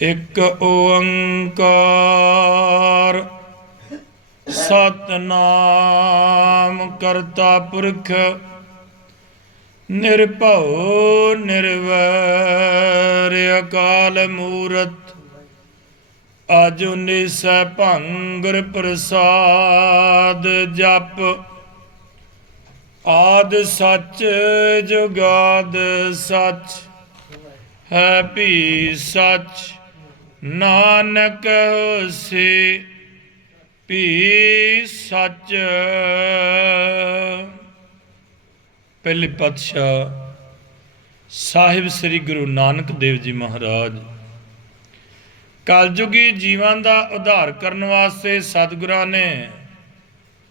एक ओंकार सतनाम करता पुरख निर्भव निर्वैर अकाल मूरत अजुनि सैभंग प्रसाद जप आद सच जुगाद सच है भी सच नानक होसी भी सच। पहले पातशाह साहिब श्री गुरु नानक देव जी महाराज कलयुगी जीवां दा उद्धार करन वास्ते सतगुरां ने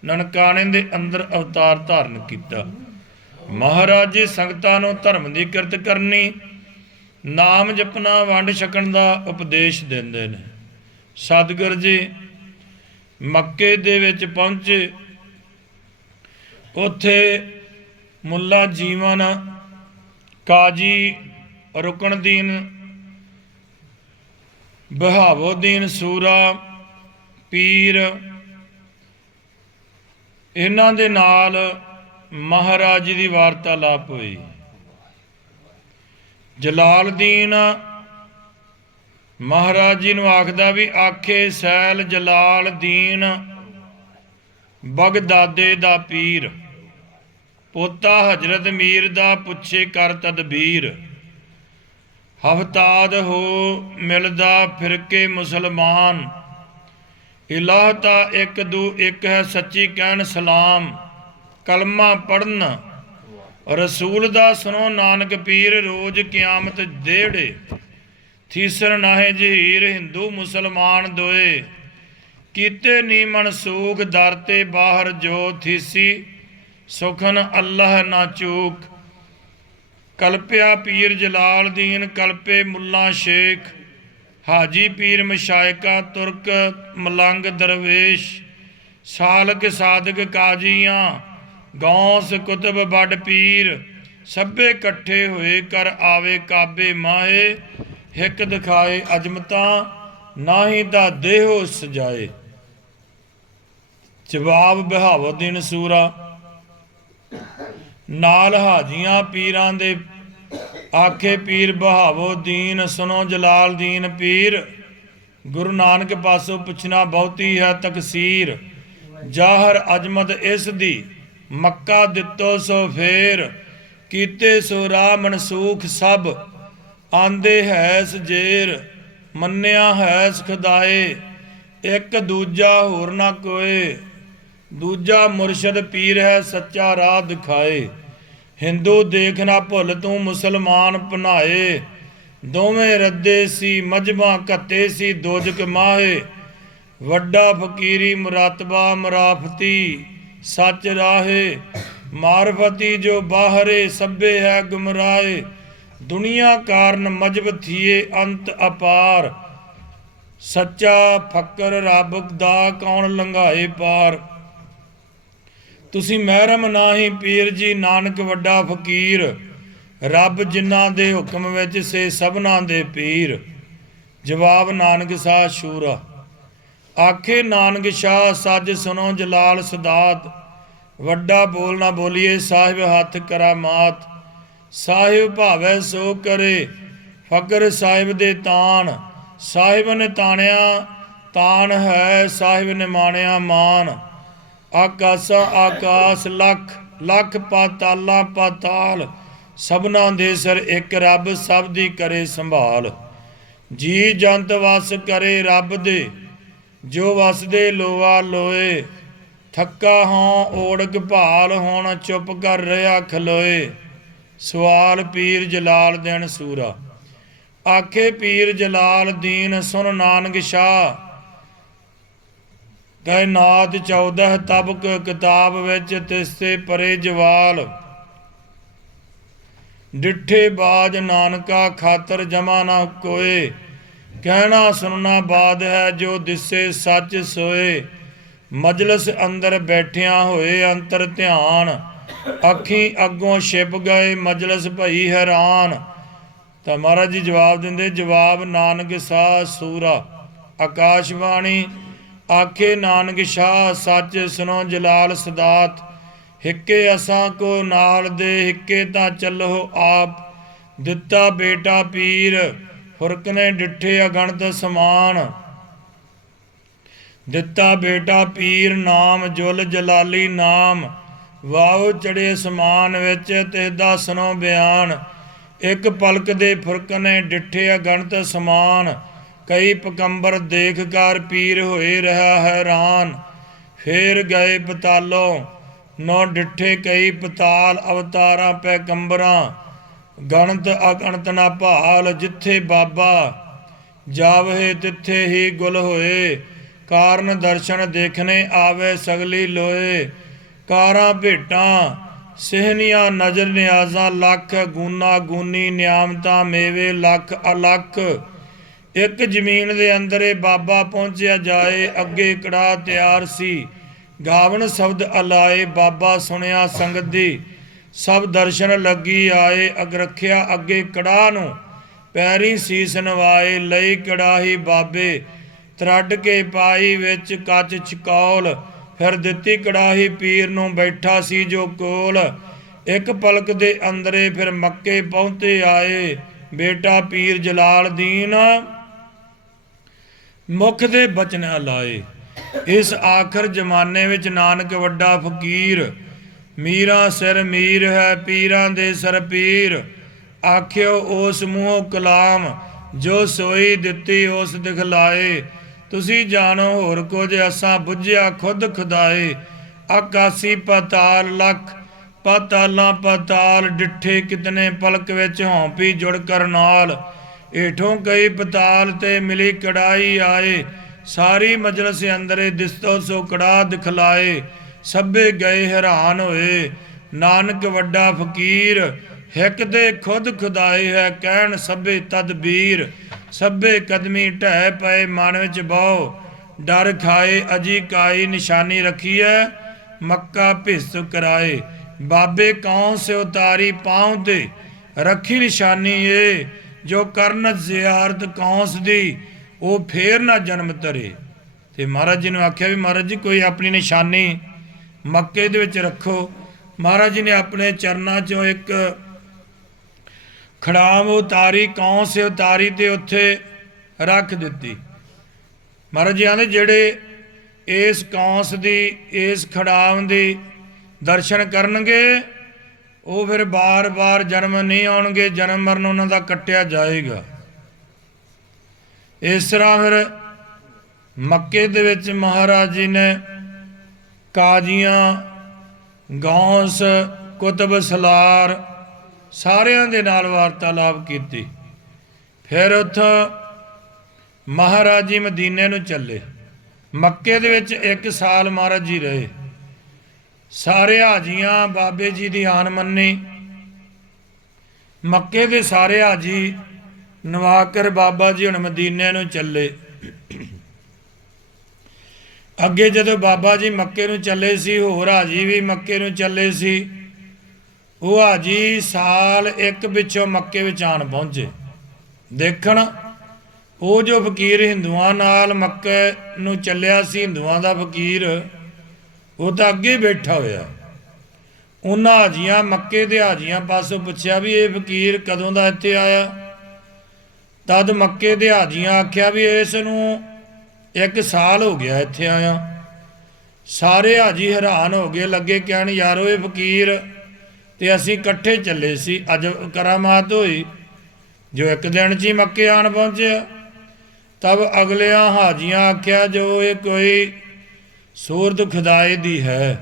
ननकाने दे अंदर अवतार धारण किया। महाराज जी संगतां नूं धर्म दी किरत करनी, नाम जपना, वंड छकण दा उपदेश दिंदे ने। सतगुर जी मक्के दे विच पहुंचे, उत्थे मुल्ला जीवन, काजी रुकनदीन, बहावुद्दीन सूरा पीर, इन्हां दे नाल महाराज जी की वार्तालाप हुई। जलालदीन महाराज जी नूं आखदा भी आखे सैल जलालदीन बगदादे दा पीर, पोता हजरत मीर दा पुछे कर तदबीर, हफताद हो मिलदा फिरके मुसलमान, इलाह ता एक दू एक है सच्ची कहन सलाम, कलमा पढ़न रसूल दा सुनो नानक पीर, रोज क्यामत देड़े थीसर नाहे जहीर, हिंदू मुसलमान दोए कीते नी मनसूख, दर ते बाहर जो थीसी सुखन अल्लाह ना चूक। कल्प्या पीर जलालदीन, कल्पे मुल्ला शेख, हाजी पीर मशायका तुर्क मलंग दरवेश, सालक साधक काजियां गौस कुतुब बड़ पीर, सभे कट्ठे होए कर आवे काबे माहे, हिक दिखाए अजमता नाही दा देहो सजाए। जवाब बहावुद्दीन सूरा नाल हाजियां पीरां दे आखे पीर बहावुद्दीन, सुनो जलालदीन पीर, गुरु नानक पासों पुछना बहुती है तकसीर, जाहर अजमत इस दी मक्का दितो सो फेर, कीते सो राह मनसूख सब आंदे हैस जेर, मन्निया हैस खुदाए एक दूजा होर ना कोए, दूजा मुरशद पीर है सच्चा राह दिखाए, हिंदू देखना भुल तू मुसलमान भनाए, दोवें रद्दे सी मजहबां घत्ते सी दोजक माहे, वड्डा फकीरी मुरातबा मराफती सच राहे, मारफती जो बाहरे सभे है गुमराए, दुनिया कारण मजहब थिए अंत अपार, सच्चा फकर रब दा कौन लंघाए पार। तुसी महरम नाही पीर जी नानक वड्डा फकीर, रब जिन्हां दे हुक्म विच से सबना दे पीर। जवाब नानक शाह शूरा आखे नानक शाह सज सुनो जलाल सदात, वड्डा बोल ना बोलिए साहिब हथ करामात, साहिब भावै सो करे फकर साहिब दे तान, साहिब ने ताणिया तान है साहिब ने माणिया मान, आकासा आकाश लख लख पाताला पाताल, सबना दे सर एक रब सब दी करे संभाल, जी जंत वस करे रब दे जो वसदे लोआ लोए, थक्का हों ओड़क भाल होण चुप कर रहा खलोए। सवाल पीर जलालदीन सूरा आखे पीर जलालदीन, सुन नानक शाह कह नाद 14 तबक किताब विच तिसते परे जवाल, डिठे बाज नानका खातर जमा ना कोए, कहना सुनना बाद है जो दिसे सच सोए, मजलस अंदर बैठिया होए अंतर ध्यान, अखी अगों छिप गए मजलस भई हैरान, ਤਾਂ ਮਹਾਰਾਜ ਜੀ ਜਵਾਬ ਦਿੰਦੇ, ਜਵਾਬ ਨਾਨਕ ਸਾਹ ਸੂਰਾ ਆਕਾਸ਼ਬਾਣੀ, ਆਖੇ ਨਾਨਕ ਸ਼ਾਹ ਸੱਚ ਸੁਨੋ ਜਲਾਲ ਸਦਾਤ, ਹਿੱਕੇ ਅਸਾਂ ਕੋ ਨਾਲ ਦੇ ਹਿੱਕੇ ਤਾਂ ਚੱਲੋ ਆਪ, ਦਿੱਤਾ ਬੇਟਾ ਪੀਰ ਫੁਰਕਨੇ ਡਿੱਠੇ ਅਗਣਤ ਸਮਾਨ, ਦਿੱਤਾ ਬੇਟਾ ਪੀਰ ਨਾਮ ਜੁਲ ਜਲਾਲੀ ਨਾਮ, ਵਾਉ ਚੜੇ ਸਮਾਨ ਵਿੱਚ ਤਿਸਦਾ ਸੁਨੋ ਬਿਆਨ, ਇੱਕ ਪਲਕ ਦੇ ਫੁਰਕਨੇ ਡਿੱਠੇ ਅਗਣਤ ਸਮਾਨ, ਕਈ ਪਕੰਬਰ ਦੇਖ ਕਰ ਪੀਰ ਹੋਏ ਰਹਾ ਹੈਰਾਨ, ਫੇਰ ਗਏ ਪਤਾਲੋਂ ਨੌ ਡਿੱਠੇ ਕਈ ਪਤਾਲ, ਅਵਤਾਰਾਂ ਪੈਗੰਬਰਾਂ ਗਣਤ ਅਗਣਤ ਨਾ ਭਾਲ, ਜਿੱਥੇ ਬਾਬਾ ਜਾਵਹਿ ਤਿੱਥੇ ਹੀ ਗੁਲ ਹੋਏ, ਕਾਰਨ ਦਰਸ਼ਨ ਦੇਖਣੇ ਆਵੇ ਸਗਲੀ ਲੋਏ, ਕਾਰਾਂ ਭੇਟਾਂ ਸਿਹਨੀਆਂ ਨਜ਼ਰ ਨਿਆਜ਼ਾਂ ਲੱਖ, ਗੂਨਾ ਗੂਨੀ ਨਿਆਮਤਾਂ ਮੇਵੇ ਲੱਖ ਅਲੱਖ, ਇੱਕ ਜ਼ਮੀਨ ਦੇ ਅੰਦਰ ਇਹ ਬਾਬਾ ਪਹੁੰਚਿਆ ਜਾਏ, ਅੱਗੇ ਕੜਾ ਤਿਆਰ ਸੀ ਗਾਵਨ ਸ਼ਬਦ ਅਲਾਏ, ਬਾਬਾ ਸੁਣਿਆ ਸੰਗਤ ਦੀ ਸਭ ਦਰਸ਼ਨ ਲੱਗੀ ਆਏ, ਅਗ ਰੱਖਿਆ ਅੱਗੇ ਕੜਾ ਨੂੰ ਪੈਰੀ ਸੀਸ ਨਵਾਏ, ਲਈ ਕੜਾਹੀ ਬਾਬੇ ਤਰੱਡ ਕੇ ਪਾਈ ਵਿੱਚ ਕੱਚ ਚਕੌਲ, ਫਿਰ ਦਿੱਤੀ ਕੜਾਹੀ ਪੀਰ ਨੂੰ ਬੈਠਾ ਸੀ ਜੋ ਕੋਲ, ਇੱਕ ਪਲਕ ਦੇ ਅੰਦਰੇ ਫਿਰ ਮੱਕੇ ਪਹੁੰਚੇ ਆਏ, ਬੇਟਾ ਪੀਰ ਜਲਾਲ ਦੀਨ ਮੁਖ ਦੇ ਬਚਨ ਲਾਏ। ਇਸ ਆਖਰ ਜ਼ਮਾਨੇ ਵਿੱਚ ਨਾਨਕ ਵੱਡਾ ਫਕੀਰ, ਮੀਰਾਂ ਸਿਰ ਮੀਰ ਹੈ ਪੀਰਾਂ ਦੇ ਸਰ ਪੀਰ, ਆਖਿਓ ਉਸ ਮੂੰਹੋਂ ਕਲਾਮ ਜੋ ਸੋਈ ਦਿੱਤੀ ਉਸ ਦਿਖਲਾਏ, ਤੁਸੀਂ ਜਾਣੋ ਹੋਰ ਕੁਝ ਅਸਾਂ ਬੁੱਝਿਆ ਖੁਦ ਖੁਦਾਏ, ਆਕਾਸੀ ਪਤਾਲ ਲੱਖ ਪਤਾਲਾਂ ਪਤਾਲ, ਡਿੱਠੇ ਕਿਤਨੇ ਪਲਕ ਵਿੱਚ ਹੌਂਪੀ ਜੁੜ ਕਰ ਨਾਲ, ਏਠੋਂ ਕਈ ਪਤਾਲ ਤੇ ਮਿਲੀ ਕੜਾਈ ਆਏ, ਸਾਰੀ ਮਜਲਸ ਅੰਦਰੇ ਦਿਸਤੋ ਸੋ ਕੜਾ ਦਿਖਲਾਏ, ਸਭੇ ਗਏ ਹੈਰਾਨ ਹੋਏ, ਨਾਨਕ ਵੱਡਾ ਫਕੀਰ ਹਿੱਕ ਦੇ ਖੁਦ ਖੁਦਾਏ ਹੈ, ਕਹਿਣ ਸਭੇ ਤਦਬੀਰ, ਸਭੇ ਕਦਮੀ ਢਹਿ ਪਏ ਮਨ ਵਿੱਚ ਬਹੁ, ਡਰ ਖਾਏ ਅਜੀ ਕਾਈ ਨਿਸ਼ਾਨੀ ਰੱਖੀ ਹੈ, ਮੱਕਾ ਭਿਸ ਕਰਾਏ, ਬਾਬੇ ਕੌਣ ਸੇ ਉਤਾਰੀ ਪਾਉ ਤੇ ਰੱਖੀ ਨਿਸ਼ਾਨੀ ਏ, ਜੋ ਕਰਨ ਜ਼ਿਆਰਤ ਕੌਂਸ ਦੀ ਉਹ ਫੇਰ ਨਾ ਜਨਮ ਧਰੇ। ਤੇ ਮਹਾਰਾਜ ਜੀ ਨੂੰ ਆਖਿਆ ਵੀ ਮਹਾਰਾਜ ਜੀ ਕੋਈ ਆਪਣੀ ਨਿਸ਼ਾਨੀ ਮੱਕੇ ਦੇ ਵਿੱਚ ਰੱਖੋ। ਮਹਾਰਾਜ ਜੀ ਨੇ ਆਪਣੇ ਚਰਨਾਂ 'ਚੋਂ ਇੱਕ ਖੜਾਮ ਉਤਾਰੀ, ਕੌਂਸ ਉਤਾਰੀ ਤੇ ਉੱਥੇ ਰੱਖ ਦਿੱਤੀ। ਮਹਾਰਾਜ ਜੀ ਆਂਦੇ ਜਿਹੜੇ ਇਸ ਕੌਂਸ ਦੀ ਇਸ ਖੜਾਮ ਦੀ ਦਰਸ਼ਨ ਕਰਨਗੇ ਉਹ ਫਿਰ ਬਾਰ-ਬਾਰ ਜਨਮ ਨਹੀਂ ਆਉਣਗੇ, ਜਨਮ ਮਰਨ ਉਹਨਾਂ ਦਾ ਕੱਟਿਆ ਜਾਏਗਾ। ਇਸ ਤਰ੍ਹਾਂ ਫਿਰ ਮੱਕੇ ਦੇ ਵਿੱਚ ਮਹਾਰਾਜ ਜੀ ਨੇ ਕਾਜ਼ੀਆਂ, ਗੌਸ, ਕੁਤਬ ਸਲਾਰ ਸਾਰਿਆਂ ਦੇ ਨਾਲ ਵਾਰਤਾਲਾਪ ਕੀਤੀ। ਫਿਰ ਉੱਥੋਂ ਮਹਾਰਾਜ ਜੀ ਮਦੀਨੇ ਨੂੰ ਚੱਲੇ। ਮੱਕੇ ਦੇ ਵਿੱਚ 1 ਸਾਲ ਮਹਾਰਾਜ ਜੀ ਰਹੇ। ਸਾਰੇ ਹਾਜੀਆਂ ਬਾਬੇ ਜੀ ਦੀ ਆਨ ਮੰਨੀ। ਮੱਕੇ ਦੇ ਸਾਰੇ ਹਾਜੀ ਨਵਾ ਕਰ ਬਾਬਾ ਜੀ ਹੁਣ ਮਦੀਨੇ ਨੂੰ ਚੱਲੇ। ਅੱਗੇ ਜਦੋਂ ਬਾਬਾ ਜੀ ਮੱਕੇ ਨੂੰ ਚੱਲੇ ਸੀ, ਹੋਰ ਹਾਜੀ ਵੀ ਮੱਕੇ ਨੂੰ ਚੱਲੇ ਸੀ। ਉਹ ਹਾਜੀ ਸਾਲ ਇੱਕ ਪਿੱਛੋਂ ਮੱਕੇ ਵਿੱਚ ਆਣ ਪਹੁੰਚੇ ਦੇਖਣ। ਉਹ ਜੋ ਫਕੀਰ ਹਿੰਦੂਆਂ ਨਾਲ ਮੱਕੇ ਨੂੰ ਚੱਲਿਆ ਸੀ, ਹਿੰਦੂਆਂ ਦਾ ਫਕੀਰ, ਉਹ ਤਾਂ ਅੱਗੇ ਬੈਠਾ ਹੋਇਆ। ਉਹਨਾਂ ਹਾਜੀਆਂ, ਮੱਕੇ ਦੇ ਹਾਜੀਆਂ ਪਾਸੋਂ ਪੁੱਛਿਆ ਵੀ ਇਹ ਫਕੀਰ ਕਦੋਂ ਦਾ ਇੱਥੇ ਆਇਆ। ਤਦ ਮੱਕੇ ਦੇ ਹਾਜੀਆਂ ਆਖਿਆ ਵੀ ਇਸ ਨੂੰ 1 ਸਾਲ ਹੋ ਗਿਆ ਇੱਥੇ ਆਇਆ। ਸਾਰੇ ਹਾਜੀ ਹੈਰਾਨ ਹੋ ਗਏ, ਲੱਗੇ ਕਹਿਣ ਯਾਰੋ ਇਹ ਫਕੀਰ ਤੇ ਅਸੀਂ ਇਕੱਠੇ ਚੱਲੇ ਸੀ, ਅੱਜ ਕਰਾਮਾਤ ਹੋਈ ਜੋ 1 ਦਿਨ 'ਚ ਹੀ ਮੱਕੇ ਆਣ ਪਹੁੰਚਿਆ। ਤਬ ਅਗਲਿਆਂ ਹਾਜੀਆਂ ਆਖਿਆ ਜੋ ਇਹ ਕੋਈ ਸੂਰਤ ਖੁਦਾਏ ਦੀ ਹੈ।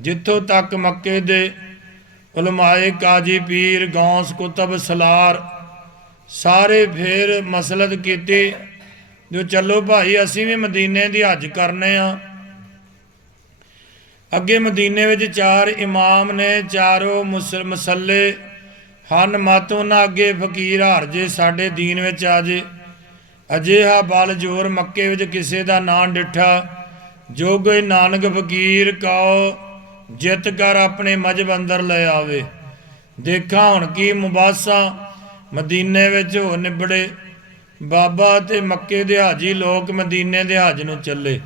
ਜਿੱਥੋਂ ਤੱਕ ਮੱਕੇ ਦੇ ਉਲਮਾਏ, ਕਾਜੀ, ਪੀਰ, ਗੌਸ, ਕੁਤਬ, ਸਲਾਰ ਸਾਰੇ ਫੇਰ ਮਸਲਤ ਕੀਤੀ ਜੋ ਚੱਲੋ ਭਾਈ ਅਸੀਂ ਵੀ ਮਦੀਨੇ ਦੀ ਹੱਜ ਕਰਨੇ ਆ। ਅੱਗੇ ਮਦੀਨੇ ਵਿੱਚ 4 ਇਮਾਮ ਨੇ, ਚਾਰੋਂ ਮਸੱਲੇ ਹਨ। ਮਤ ਉਹਨਾਂ ਅੱਗੇ ਫਕੀਰ ਹਾਰ ਜੇ ਸਾਡੇ ਦੀਨ ਵਿੱਚ ਆ ਜੇ। ਅਜਿਹਾ ਬਲ ਜ਼ੋਰ ਮੱਕੇ ਵਿੱਚ ਕਿਸੇ ਦਾ ਨਾਂ ਡਿੱਠਾ ਜੋ ਕੋਈ ਨਾਨਕ ਫਕੀਰ ਕਉ ਜਿੱਤ ਕਰ ਆਪਣੇ ਮਜਬ ਅੰਦਰ ਲੈ ਆਵੇ। ਦੇਖਾਂ ਹੁਣ ਕੀ ਮੁਬਾਸਾ ਮਦੀਨੇ ਵਿੱਚ ਹੋ ਨਿਬੜੇ। ਬਾਬਾ ਤੇ ਮੱਕੇ ਦੇ ਹਾਜੀ ਲੋਕ ਮਦੀਨੇ ਦੇ ਹੱਜ ਨੂੰ ਚੱਲੇ।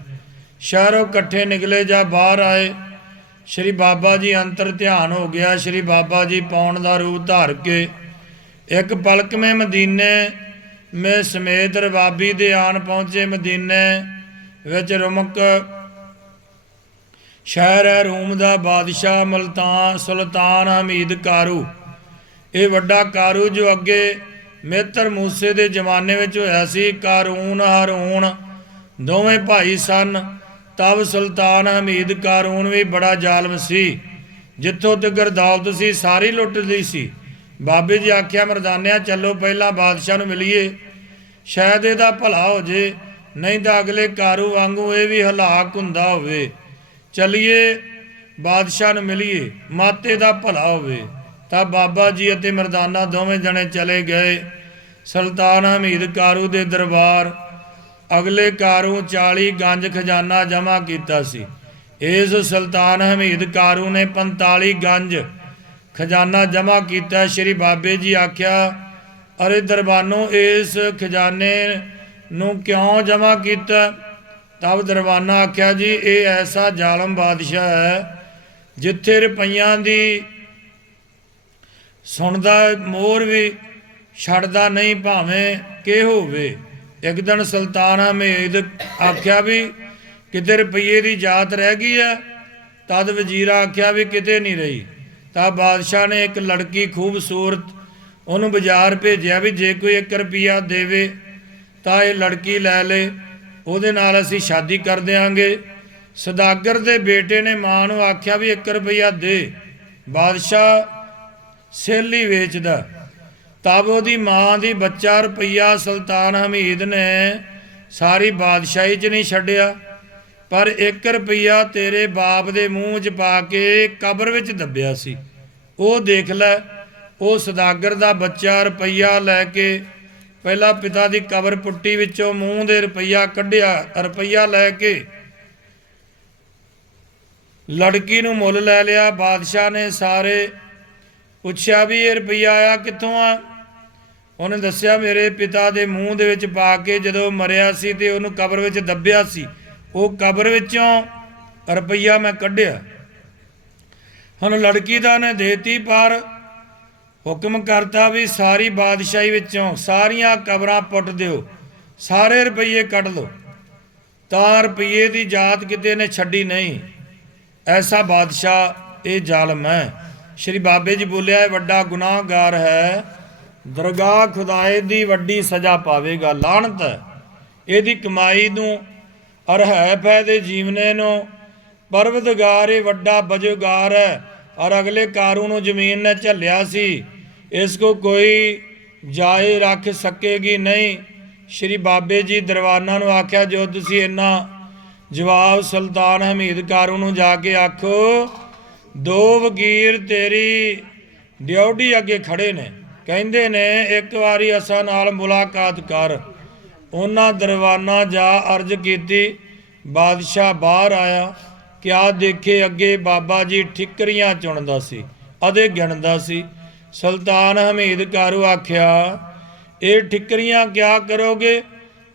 ਸ਼ਹਿਰੋਂ ਇਕੱਠੇ ਨਿਕਲੇ ਜਾਂ ਬਾਹਰ ਆਏ। ਸ਼੍ਰੀ ਬਾਬਾ ਜੀ ਅੰਤਰ ਧਿਆਨ ਹੋ ਗਿਆ। ਸ਼੍ਰੀ ਬਾਬਾ ਜੀ ਪੌਣ ਦਾ ਰੂਪ ਧਾਰ ਕੇ ਇੱਕ ਪਲਕ में ਮਦੀਨੇ में ਸਮੇਤ ਰਬਾਬੀ ਦੇ ਆਣ ਪਹੁੰਚੇ। ਮਦੀਨੇ ਵਿੱਚ ਰੁਮਕ ਸ਼ਹਿਰ ਹੈ ਰੂਮ ਦਾ ਬਾਦਸ਼ਾਹ ਮਲਤਾਨ ਸੁਲਤਾਨ ਹਮੀਦ ਕਾਰੂ। ਇਹ ਵੱਡਾ ਕਾਰੂ ਜੋ ਅੱਗੇ ਮਿੱਤਰ ਮੂਸੇ ਦੇ ਜ਼ਮਾਨੇ ਵਿੱਚ ਹੋਇਆ ਸੀ। ਕਾਰੂਨ ਹਾਰੂਨ ਦੋਵੇਂ ਭਾਈ ਸਨ। ਤਬ ਸੁਲਤਾਨ ਹਮੀਦ ਕਾਰੂਨ ਵੀ ਬੜਾ ਜ਼ਾਲਮ ਸੀ। ਜਿੱਥੋਂ ਤੱਕ ਦੌਲਤ ਸੀ ਸਾਰੀ ਲੁੱਟ ਲਈ ਸੀ। ਬਾਬੇ ਜੀ ਆਖਿਆ ਮਰਦਾਨਿਆਂ ਚੱਲੋ ਪਹਿਲਾਂ ਬਾਦਸ਼ਾਹ ਨੂੰ ਮਿਲੀਏ, ਸ਼ਾਇਦ ਇਹਦਾ ਭਲਾ ਹੋ ਜੇ, ਨਹੀਂ ਤਾਂ ਅਗਲੇ ਕਾਰੂ ਵਾਂਗੂ ਇਹ ਵੀ ਹਲਾਕ ਹੁੰਦਾ ਹੋਵੇ। ਚੱਲੀਏ ਬਾਦਸ਼ਾਹ ਨੂੰ ਮਿਲੀਏ, ਮਾਤੇ ਦਾ ਭਲਾ ਹੋਵੇ। ਤਾਂ ਬਾਬਾ ਜੀ ਅਤੇ ਮਰਦਾਨਾ ਦੋਵੇਂ ਜਣੇ ਚਲੇ ਗਏ ਸੁਲਤਾਨ ਹਮੀਦ ਕਾਰੂ ਦੇ ਦਰਬਾਰ। ਅਗਲੇ ਕਾਰੂ 40 ਗੰਜ ਖਜ਼ਾਨਾ ਜਮ੍ਹਾਂ ਕੀਤਾ ਸੀ। ਇਸ ਸੁਲਤਾਨ ਹਮੀਦ ਕਾਰੂ ਨੇ 45 ਗੰਜ ਖਜ਼ਾਨਾ ਜਮ੍ਹਾਂ ਕੀਤਾ। ਸ਼੍ਰੀ ਬਾਬੇ ਜੀ ਆਖਿਆ ਅਰੇ ਦਰਬਾਨੋ ਇਸ ਖਜ਼ਾਨੇ ਨੂੰ ਕਿਉਂ ਜਮ੍ਹਾਂ ਕੀਤਾ? ਤਬ ਦਰਬਾਨਾ ਆਖਿਆ ਜੀ ਇਹ ਐਸਾ ਜ਼ਾਲਮ ਬਾਦਸ਼ਾਹ ਹੈ ਜਿੱਥੇ ਰੁਪਈਆਂ ਦੀ ਸੁਣਦਾ ਮੋਰ ਵੀ ਛੱਡਦਾ ਨਹੀਂ ਭਾਵੇਂ ਕਿ ਹੋਵੇ। ਇੱਕ ਦਿਨ ਸੁਲਤਾਨ ਹਮੀਦ ਆਖਿਆ ਵੀ ਕਿਤੇ ਰੁਪਈਏ ਦੀ ਜਾਤ ਰਹਿ ਗਈ ਹੈ? ਤਦ ਵਜ਼ੀਰਾ ਆਖਿਆ ਵੀ ਕਿਤੇ ਨਹੀਂ ਰਹੀ। ਤਾਂ ਬਾਦਸ਼ਾਹ ਨੇ ਇੱਕ ਲੜਕੀ ਖੂਬਸੂਰਤ ਉਹਨੂੰ ਬਾਜ਼ਾਰ ਭੇਜਿਆ ਵੀ ਜੇ ਕੋਈ 1 ਰੁਪਈਆ ਦੇਵੇ ਤਾਂ ਇਹ ਲੜਕੀ ਲੈ ਲੈ, ਉਹਦੇ ਨਾਲ ਅਸੀਂ ਸ਼ਾਦੀ ਕਰ ਦਿਆਂਗੇ। ਸੌਦਾਗਰ ਦੇ ਬੇਟੇ ਨੇ ਮਾਂ ਨੂੰ ਆਖਿਆ ਵੀ 1 ਰੁਪਈਆ ਦੇ। ਬਾਦਸ਼ਾਹ ਸੇਲੀ ਵੇਚਦਾ। ਤਬ ਉਹਦੀ ਮਾਂ ਦੀ ਬੱਚਾ ਰੁਪਈਆ ਸੁਲਤਾਨ ਹਮੀਦ ਨੇ ਸਾਰੀ ਬਾਦਸ਼ਾਹੀ 'ਚ ਨਹੀਂ ਛੱਡਿਆ, ਪਰ 1 ਰੁਪਈਆ ਤੇਰੇ ਬਾਪ ਦੇ ਮੂੰਹ 'ਚ ਪਾ ਕੇ ਕਬਰ ਵਿੱਚ ਦੱਬਿਆ ਸੀ। ਉਹ ਦੇਖ ਲੈ। ਉਹ ਸੌਦਾਗਰ ਦਾ ਬੱਚਾ ਰੁਪਈਆ ਲੈ ਕੇ ਪਹਿਲਾਂ ਪਿਤਾ ਦੀ ਕਬਰ ਪੁੱਟੀ ਵਿੱਚੋਂ ਮੂੰਹ ਦੇ ਰੁਪਈਆ ਕੱਢਿਆ। ਰੁਪਈਆ ਲੈ ਕੇ ਲੜਕੀ ਨੂੰ ਮੁੱਲ ਲੈ ਲਿਆ। ਬਾਦਸ਼ਾਹ ਨੇ ਸਾਰੇ ਪੁੱਛਿਆ ਵੀ ਇਹ ਰੁਪਈਆ ਆਇਆ ਕਿੱਥੋਂ ਆ? ਉਹਨੇ ਦੱਸਿਆ ਮੇਰੇ ਪਿਤਾ ਦੇ ਮੂੰਹ ਦੇ ਵਿੱਚ ਪਾ ਕੇ ਜਦੋਂ ਮਰਿਆ ਸੀ ਤੇ ਉਹਨੂੰ ਕਬਰ ਵਿੱਚ ਦੱਬਿਆ ਸੀ, ਉਹ ਕਬਰ ਵਿੱਚੋਂ ਰੁਪਈਆ ਮੈਂ ਕੱਢਿਆ। ਹੁਣ ਲੜਕੀ ਦਾ ਨੇ ਦੇਤੀ, ਪਰ ਹੁਕਮ ਕਰਤਾ ਵੀ ਸਾਰੀ ਬਾਦਸ਼ਾਹੀ ਵਿੱਚੋਂ ਸਾਰੀਆਂ ਕਬਰਾਂ ਪੁੱਟ ਦਿਓ, ਸਾਰੇ ਰੁਪਈਏ ਕੱਢ ਲਓ। ਤਾਂ ਰੁਪਈਏ ਦੀ ਜਾਤ ਕਿਤੇ ਨੇ ਛੱਡੀ ਨਹੀਂ। ਐਸਾ ਬਾਦਸ਼ਾਹ ਇਹ ਜ਼ਾਲਮ ਹੈ। ਸ਼੍ਰੀ ਬਾਬੇ ਜੀ ਬੋਲਿਆ ਇਹ ਵੱਡਾ ਗੁਨਾਹਗਾਰ ਹੈ, ਦਰਗਾਹ ਖੁਦਾਏ ਦੀ ਵੱਡੀ ਸਜ਼ਾ ਪਾਵੇਗਾ। ਲਾਹਨਤ ਹੈ ਇਹਦੀ ਕਮਾਈ ਨੂੰ ਅਰ ਹੈ ਫਾਇਦੇ ਜੀਵਨੇ ਨੂੰ। ਪਰਵਦਗਾਰ ਇਹ ਵੱਡਾ ਬਜੁਗਾਰ ਹੈ। ਔਰ ਅਗਲੇ ਕਾਰੂ ਨੂੰ ਜ਼ਮੀਨ ਨੇ ਝੱਲਿਆ ਸੀ, ਇਸ ਕੋ ਕੋਈ ਜਾਏ ਰੱਖ ਸਕੇਗੀ ਨਹੀਂ। ਸ਼੍ਰੀ ਬਾਬੇ ਜੀ ਦਰਬਾਨਾਂ ਨੂੰ ਆਖਿਆ ਜੋ ਤੁਸੀਂ ਇੰਨਾ ਜਵਾਬ ਸੁਲਤਾਨ ਹਮੀਦ ਕਾਰੂ ਨੂੰ ਜਾ ਕੇ ਆਖੋ। 2 ਵਜ਼ੀਰ ਤੇਰੀ ਡਿਊਟੀ ਅੱਗੇ ਖੜੇ ਨੇ, ਕਹਿੰਦੇ ਨੇ ਇੱਕ ਵਾਰੀ ਅਸਾਂ ਨਾਲ ਮੁਲਾਕਾਤ ਕਰ। ਉਹਨਾਂ ਦਰਬਾਨਾਂ ਜਾ ਅਰਜ਼ ਕੀਤੀ। ਬਾਦਸ਼ਾਹ ਬਾਹਰ ਆਇਆ, ਕਿਆ ਦੇਖੇ ਅੱਗੇ ਬਾਬਾ ਜੀ ਠਿਕਰੀਆਂ ਚੁਣਦਾ ਸੀ ਅਤੇ ਗਿਣਦਾ ਸੀ। ਸੁਲਤਾਨ ਹਮੀਦ ਕਾਰੂ ਆਖਿਆ ਇਹ ਠਿਕਰੀਆਂ ਕਿਆ ਕਰੋਗੇ?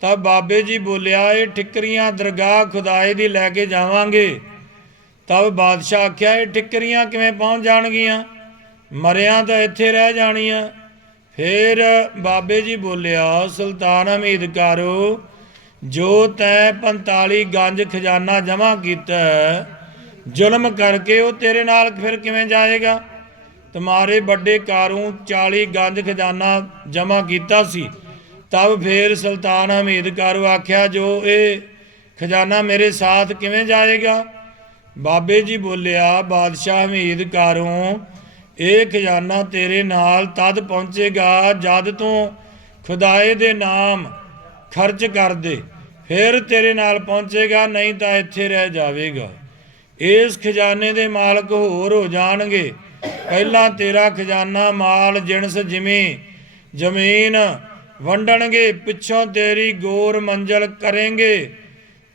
ਤਾਂ ਬਾਬੇ ਜੀ ਬੋਲਿਆ ਇਹ ਠਿਕਰੀਆਂ ਦਰਗਾਹ ਖੁਦਾਏ ਦੀ ਲੈ ਕੇ ਜਾਵਾਂਗੇ। ਤਬ ਬਾਦਸ਼ਾਹ ਆਖਿਆ ਇਹ ਠਿਕਰੀਆਂ ਕਿਵੇਂ ਪਹੁੰਚ ਜਾਣਗੀਆਂ? ਮਰਿਆਂ ਤਾਂ ਇੱਥੇ ਰਹਿ ਜਾਣੀਆਂ। ਫਿਰ ਬਾਬੇ ਜੀ ਬੋਲਿਆ ਸੁਲਤਾਨ ਹਮੀਦ ਕਾਰੂ ਜੋ ਤੈਂ 45 ਗੰਜ ਖਜ਼ਾਨਾ ਜਮ੍ਹਾਂ ਕੀਤਾ ਜ਼ੁਲਮ ਕਰਕੇ, ਉਹ ਤੇਰੇ ਨਾਲ ਫਿਰ ਕਿਵੇਂ ਜਾਏਗਾ? ਤੁਮਾਰੇ ਵੱਡੇ ਕਾਰੂ 40 ਗੰਜ ਖਜ਼ਾਨਾ ਜਮ੍ਹਾਂ ਕੀਤਾ ਸੀ। ਤਬ ਫਿਰ ਸੁਲਤਾਨ ਹਮੀਦ ਕਾਰੂ ਆਖਿਆ ਜੋ ਇਹ ਖਜ਼ਾਨਾ ਮੇਰੇ ਸਾਥ ਕਿਵੇਂ ਜਾਏਗਾ? ਬਾਬੇ ਜੀ ਬੋਲਿਆ ਬਾਦਸ਼ਾਹ ਹਮੀਦ ਕਾਰੂ ਇਹ ਖਜ਼ਾਨਾ ਤੇਰੇ ਨਾਲ ਤਦ ਪਹੁੰਚੇਗਾ ਜਦ ਤੂੰ ਖੁਦਾਏ ਦੇ ਨਾਮ ਖਰਚ ਕਰ ਦੇ, ਫਿਰ ਤੇਰੇ ਨਾਲ ਪਹੁੰਚੇਗਾ, ਨਹੀਂ ਤਾਂ ਇੱਥੇ ਰਹਿ ਜਾਵੇਗਾ। ਇਸ ਖਜ਼ਾਨੇ ਦੇ ਮਾਲਕ ਹੋਰ ਹੋ ਜਾਣਗੇ। ਪਹਿਲਾਂ ਤੇਰਾ ਖਜ਼ਾਨਾ ਮਾਲ ਜਿਣਸ ਜਿਵੇਂ ਜ਼ਮੀਨ ਵੰਡਣਗੇ, ਪਿੱਛੋਂ ਤੇਰੀ ਗੌਰ ਮੰਜ਼ਲ ਕरेंगे।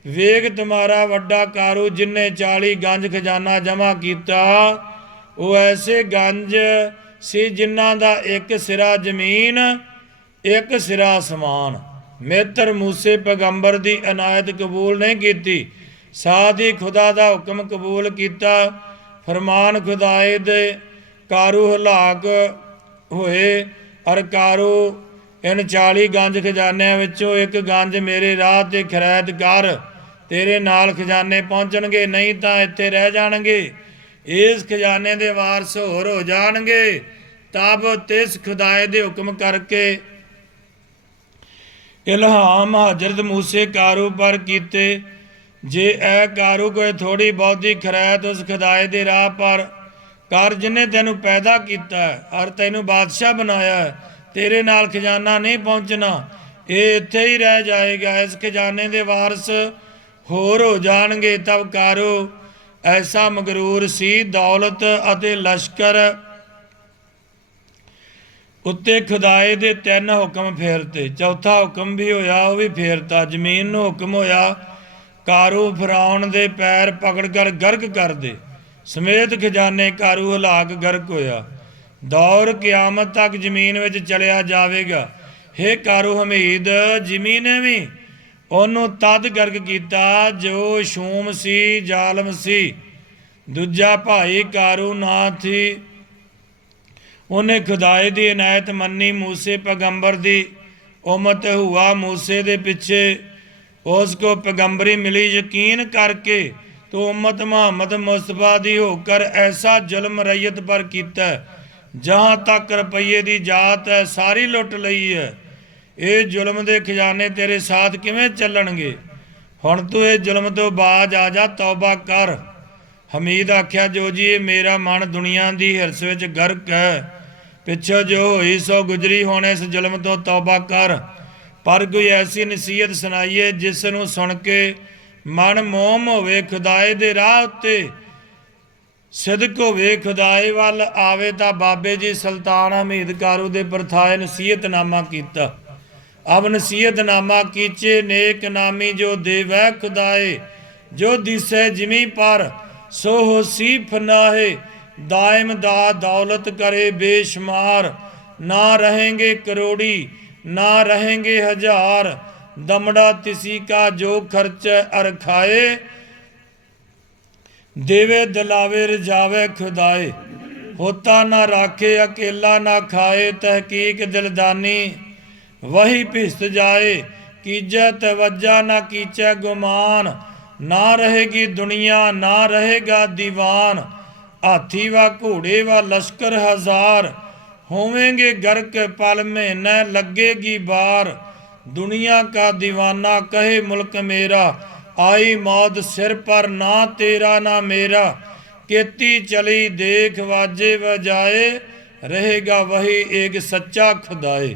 ਵੇਗ ਤੁਮਾਰਾ ਵੱਡਾ ਕਾਰੂ ਜਿਨਨੇ 40 ਗੰਜ ਖਜ਼ਾਨਾ ਜਮ੍ਹਾਂ ਕੀਤਾ, ਉਹ ਐਸੇ ਗੰਜ ਸੀ ਜਿਨ੍ਹਾਂ ਦਾ ਇੱਕ ਸਿਰਾ ਜ਼ਮੀਨ ਇੱਕ ਸਿਰਾ ਅਸਮਾਨ। ਮਿੱਤਰ ਮੂਸੇ ਪੈਗੰਬਰ ਦੀ ਅਨਾਇਤ ਕਬੂਲ ਨਹੀਂ ਕੀਤੀ, ਸਾਧ ਹੀ ਖੁਦਾ ਦਾ ਹੁਕਮ ਕਬੂਲ ਕੀਤਾ। ਫਰਮਾਨ ਖੁਦਾਏ ਦੇ ਕਾਰੂ ਹਲਾਕ ਹੋਏ, ਅਰ ਕਾਰੂ ਇਨ 40 ਗੰਜ ਖਜ਼ਾਨਿਆਂ ਵਿੱਚੋਂ ਇੱਕ ਗੰਜ ਮੇਰੇ ਰਾਹ ਤੇ ਖਰੈਦ ਕਰ, ਤੇਰੇ ਨਾਲ ਖਜ਼ਾਨੇ ਪਹੁੰਚਣਗੇ, ਨਹੀਂ ਤਾਂ ਇੱਥੇ ਰਹਿ ਜਾਣਗੇ, ਇਸ ਖਜ਼ਾਨੇ ਦੇ ਵਾਰਸ ਹੋਰ ਹੋ ਜਾਣਗੇ। ਤਬ ਤਿਸ ਖੁਦਾਏ ਦੇ ਹੁਕਮ ਕਰਕੇ ਇਲਹਾਮ ਹਜ਼ਰਤ ਮੂਸੇ ਕਾਰੂ ਪਰ ਕੀਤੇ, ਜੇ ਐ ਕਾਰੂ ਕੋਈ ਥੋੜੀ ਬਹੁਤੀ ਖਰੈਤ ਉਸ ਖੁਦਾਏ ਦੇ ਰਾਹ ਪਰ ਕਰ ਜਿਹਨੇ ਤੈਨੂੰ ਪੈਦਾ ਕੀਤਾ ਔਰ ਤੈਨੂੰ ਬਾਦਸ਼ਾਹ ਬਣਾਇਆ, ਤੇਰੇ ਨਾਲ ਖਜ਼ਾਨਾ ਨਹੀਂ ਪਹੁੰਚਣਾ, ਇਹ ਇੱਥੇ ਹੀ ਰਹਿ ਜਾਏਗਾ, ਇਸ ਖਜ਼ਾਨੇ ਦੇ ਵਾਰਸ ਹੋਰ ਹੋ ਜਾਣਗੇ। ਤਬ ਕਾਰੂ ਐਸਾ ਮਗਰੂਰ ਸੀ, ਦੌਲਤ ਅਤੇ ਲਸ਼ਕਰ ਉੱਤੇ ਖੁਦਾਏ ਦੇ 3 ਹੁਕਮ ਫੇਰਤੇ, ਚੌਥਾ ਹੁਕਮ ਵੀ ਹੋਇਆ ਉਹ ਵੀ ਫੇਰਤਾ। ਜ਼ਮੀਨ ਨੂੰ ਹੁਕਮ ਹੋਇਆ ਕਾਰੂ ਫਿਰਾਉਣ ਦੇ ਪੈਰ ਪਕੜ ਕਰ ਗਰਕ ਕਰ ਦੇ, ਸਮੇਤ ਖਜ਼ਾਨੇ ਕਾਰੂ ਹਲਾਕ ਗਰਕ ਹੋਇਆ। ਦੌਰ ਕਿਆਮਤ ਤੱਕ ਜ਼ਮੀਨ ਵਿੱਚ ਚਲਿਆ ਜਾਵੇਗਾ। ਹੇ ਕਾਰੂ ਹਮੀਦ, ਜ਼ਿਮੀ ਨੇ ਵੀ ਉਹਨੂੰ ਤਦ ਗਰਕ ਕੀਤਾ ਜੋ ਸ਼ੂਮ ਸੀ, ਜ਼ਾਲਮ ਸੀ। ਦੂਜਾ ਭਾਈ ਕਾਰੂ ਨਾ ਥੀ, ਉਹਨੇ ਖੁਦਾਏ ਦੀ ਇਨਾਇਤ ਮੰਨੀ, ਮੂਸੇ ਪੈਗੰਬਰ ਦੀ ਉਮਤ ਹੁਆ, मूसे ਦੇ ਪਿੱਛੇ उसको पैगंबरी मिली, यकीन करके तो उम्मत मोहम्मद मुस्तफा दी होकर ऐसा जुल्म रैयत पर कीता, जहाँ तक रुपये की जात है सारी लुट लई है। ये जुल्म के खजाने तेरे साथ किवें चलणगे? हुण तू ये जुल्म तो बाज आ जा, तौबा कर। हमीद आख्या, जो जी ये मेरा मन दुनिया की हिरस विच गर्क है, पिछों जो होई सो गुजरी, हुण इस जुल्म तो तौबा कर। पर कोई ऐसी नसीहत सुनाइए जिस नूं सुन के मन मोम होवे, खुदाए दे राह उत्ते सिदक होवे, खुदाए वल आवे। तां बाबे जी सुल्तान हमीद कारू दे परथाए नसीहतनामा कीता। अब नसीहतनामा कीचे नेक नामी, जो देवै खुदाए, जो दिसै जिमी पर, सो होसी फनाहे, दायम दा दौलत करे बेशुमार। ना रहेंगे करोड़ी, ना रहेंगे हजार, दमड़ा तिसी का जो खर्च अर खाए, देवे दिलावे रजावे खुदाए। होता ना राखे अकेला ना खाए, तहकीक दिलदानी वही भिस्त जाए, कीजै तवज्जा ना कीचै गुमान। ना रहेगी दुनिया ना रहेगा दीवान, हाथी व घोड़े व लश्कर हजार, होवेंगे गर्क पल में न लगेगी बार। दुनिया का दीवाना कहे मुल्क मेरा, आई मौत सिर पर ना तेरा ना मेरा। केती चली देख वाजे बजाए, रहेगा वही एक सच्चा खुदाए।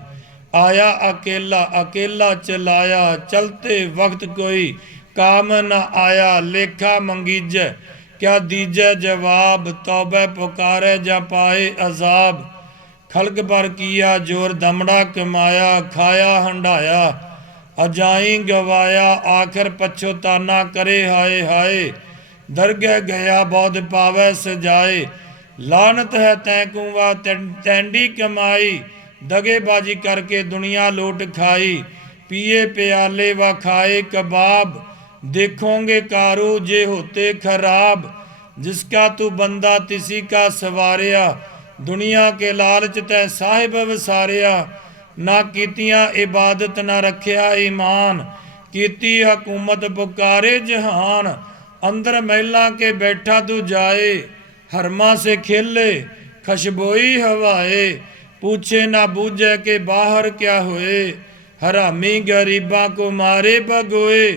आया अकेला अकेला चलाया, चलते वक्त कोई काम न आया। लेखा मंगीजै क्या दीजै जवाब, तौबे पुकारे जा पाए अजाब। खलक पर किया जोर दमड़ा कमाया, खाया हंडाया अजाई गवाया। आखिर पछोताना करे हाय हाय, दरगह गया बहुत पावै सजाए। लानत है तैकू व तैंडी कमाई, दगेबाजी करके दुनिया लूट खाई। पिए प्याले व खाए कबाब, देखोगे कारू जे होते खराब। जिसका तू बंदा तिसी का सवारिया, दुनिया के लालच तै साहिब वसारिया। ना कीतियां इबादत ना रखिया ईमान, कीती हकूमत पुकारे जहान। अंदर महिला के बैठा तू जाए, हरमा से खेले खुशबोई हवाए। पूछे ना बूझे के बाहर क्या हुए, हरामी गरीबा को मारे भगोए।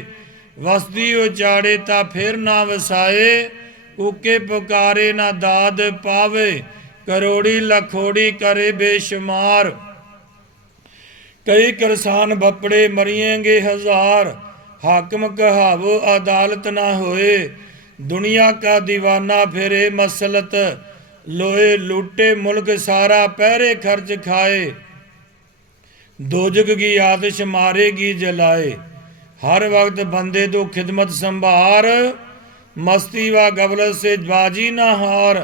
वसदी उचाड़े ता फिर ना वसाए, कूके पुकारे ना दाद पावे। करोड़ी लखोड़ी करे बेशुमार, कई करसान बपड़े मरिएंगे हजार। हाकिम कहावो अदालत ना होए, दुनिया का दीवाना फिरे मसलत लोए। लूटे मुल्क सारा पहरे खर्च खाए, दोजग की आतिश मारेगी जलाए। हर वक्त बंदे तो खिदमत संभार, मस्ती व गफलत से बाजी ना हार।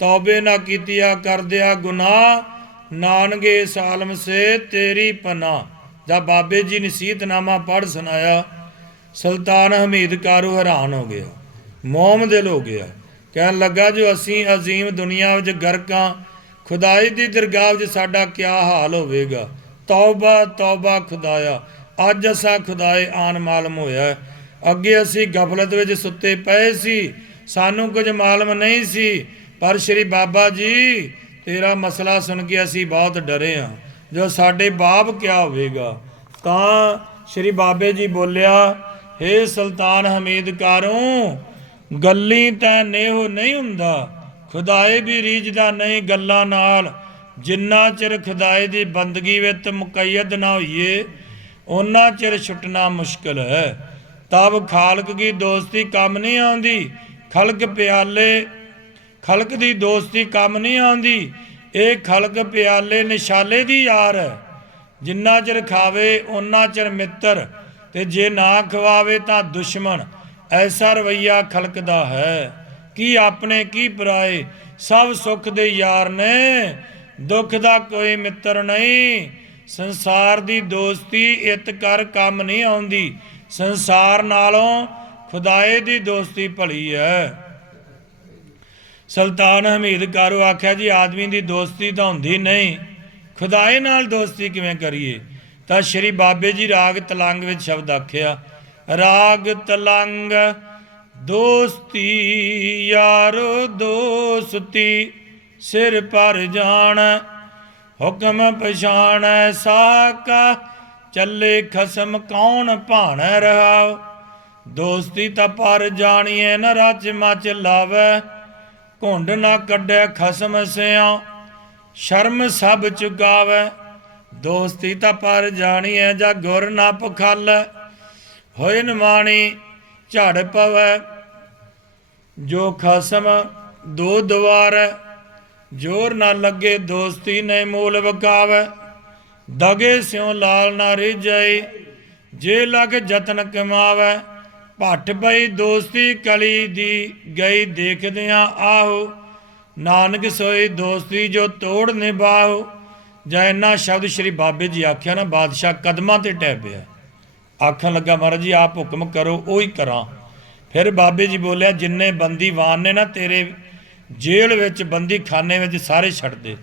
तौबे ना कीतिया कर दिया गुनाह नानगे इस आलम से तेरी पना। जब बाबे जी ने सीतनामा पढ़ सुनाया सुल्तान हमीद कारू हैरान हो गया, मोम दिल हो गया। कहन लगा जो असी अजीम दुनिया विच गरकां खुदाई दी दरगाह विच साडा क्या हाल होवेगा। तौबा तौबा खुदाया, अज असा खुदाए आन मालूम होया। अगे असी गफलत विच सुते पए सी, सानू कुछ मालूम नहीं सी, पर श्री बाबा जी तेरा मसला सुन के असी बहुत डरे हाँ, जो साडे बाप क्या होवेगा। तां श्री बाबे जी बोलिया, हे सुल्तान हमीद कारों गल्ली तै नेहो नहीं हुंदा, खुदाए भी रीझदा नहीं गल्लां नाल। जिन्ना चिर खुदाए दी बंदगी विच मुकैयद ना होइए उन्ना चिर छुटना मुश्किल है। तब खालक की दोस्ती कम नहीं आउंदी, खलक प्याले खलक दी दोस्ती कम नहीं आउंदी। ये खलक प्याले निशाले दी यार है, जिन्ना चिर खावे उन्ना चिर मित्र, ते जे ना खवावे तां दुश्मन। ऐसा रवैया खलक दा है कि अपने की पराए, सब सुख दे यार ने, दुख दा कोई मित्र नहीं। संसार दी दोस्ती इत कर कम नहीं आउंदी, संसार नालों खुदाए दी दोस्ती भली है। सुल्तान हमीद कारो आख्या जी आदमी दी दोस्ती तो हुंदी नहीं, खुदाए नाल दोस्ती किवें करिए। ਤਾਂ ਸ਼੍ਰੀ ਬਾਬੇ ਜੀ ਰਾਗ ਤਲੰਗ ਵਿੱਚ ਸ਼ਬਦ ਆਖਿਆ, ਰਾਗ ਤਲੰਗ ਦੋਸਤੀ ਯਾਰੋ ਦੋਸਤੀ, ਸਿਰ ਪਰ ਜਾਣ ਹੁਕਮ ਪਛਾਣੈ ਸਾਕਾ, ਚੱਲੇ ਖਸਮ ਕੌਣ ਭਾਣੈ ਰਹਾਓ। ਦੋਸਤੀ ਤਾਂ ਪਰ ਜਾਣੀਏ ਨ ਰਚ ਮਚ ਲਾਵੈ, ਘੁੰਡ ਨਾ ਕੱਢੈ ਖਸਮ ਸਿਓ, ਸ਼ਰਮ ਸਭ ਚੁਕਾਵੈ। दोस्ती तो पर जानी है जा गुर ना पखाल, होए नमानी झड़ पवै, जो खसम दो द्वार, जोर ना लगे दोस्ती ने मूल बकावै। दगे स्यों लाल ना रिझई, जे लग जतन कमावै। भट पई दोस्ती कली दी गई देखदियां आहो, नानक सोई दोस्ती जो तोड़ निभाओ। ਜਾਂ ਇੰਨਾ ਸ਼ਬਦ ਸ਼੍ਰੀ ਬਾਬੇ ਜੀ ਆਖਿਆ ਨਾ, ਬਾਦਸ਼ਾਹ ਕਦਮਾਂ ਤੇ ਟਹਿ ਪਿਆ, ਆਖਣ ਲੱਗਾ ਮਹਾਰਾਜ ਜੀ ਆਪ ਹੁਕਮ ਕਰੋ ਉਹੀ ਕਰਾਂ। ਫਿਰ ਬਾਬੇ ਜੀ ਬੋਲਿਆ, ਜਿੰਨੇ ਬੰਦੀਵਾਨ ਨੇ ਨਾ ਤੇਰੇ ਜੇਲ੍ਹ ਵਿੱਚ ਬੰਦੀ ਖਾਨੇ ਵਿੱਚ ਸਾਰੇ ਛੱਡ ਦੇ,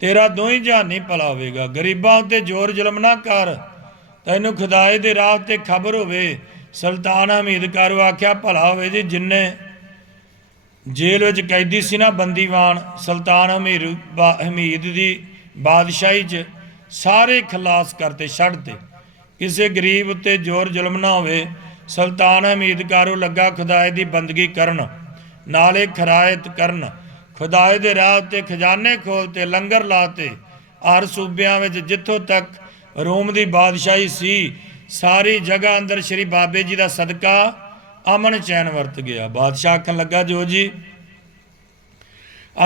ਤੇਰਾ ਦੋਹੀਂ ਜਹਾਨੀ ਭਲਾ ਹੋਵੇਗਾ। ਗਰੀਬਾਂ ਉੱਤੇ ਜ਼ੋਰ ਜ਼ੁਲਮ ਨਾ ਕਰ, ਤੈਨੂੰ ਖੁਦਾਏ ਦੇ ਰਾਹ ਤੇ ਖਬਰ ਹੋਵੇ। ਸੁਲਤਾਨ ਹਮੀਦ ਕਾਰੂ ਆਖਿਆ, ਭਲਾ ਹੋਵੇ ਜੀ ਜਿੰਨੇ ਜੇਲ੍ਹ ਵਿੱਚ ਕੈਦੀ ਸੀ ਨਾ ਬੰਦੀਵਾਨ, ਸੁਲਤਾਨ ਹਮੀਦ ਦੀ ਬਾਦਸ਼ਾਹੀ 'ਚ ਸਾਰੇ ਖਲਾਸ ਕਰਤੇ, ਛੱਡਤੇ। ਕਿਸੇ ਗਰੀਬ ਉੱਤੇ ਜ਼ੋਰ ਜ਼ੁਲਮ ਨਾ ਹੋਵੇ। ਸੁਲਤਾਨ ਹਮੀਦ ਕਾਰੂ ਲੱਗਾ ਖੁਦਾਏ ਦੀ ਬੰਦਗੀ ਕਰਨ, ਨਾਲੇ ਖਰਾਇਤ ਕਰਨ। ਖੁਦਾਏ ਦੇ ਰਾਹ ਉੱਤੇ ਖਜ਼ਾਨੇ ਖੋਲ੍ਹਤੇ, ਲੰਗਰ ਲਾਤੇ। ਹਰ ਸੂਬਿਆਂ ਵਿੱਚ ਜਿੱਥੋਂ ਤੱਕ ਰੋਮ ਦੀ ਬਾਦਸ਼ਾਹੀ ਸੀ, ਸਾਰੀ ਜਗ੍ਹਾ ਅੰਦਰ ਸ਼੍ਰੀ ਬਾਬੇ ਜੀ ਦਾ ਸਦਕਾ ਅਮਨ ਚੈਨ ਵਰਤ ਗਿਆ। ਬਾਦਸ਼ਾਹ ਆਖਣ ਲੱਗਾ, ਜੋ ਜੀ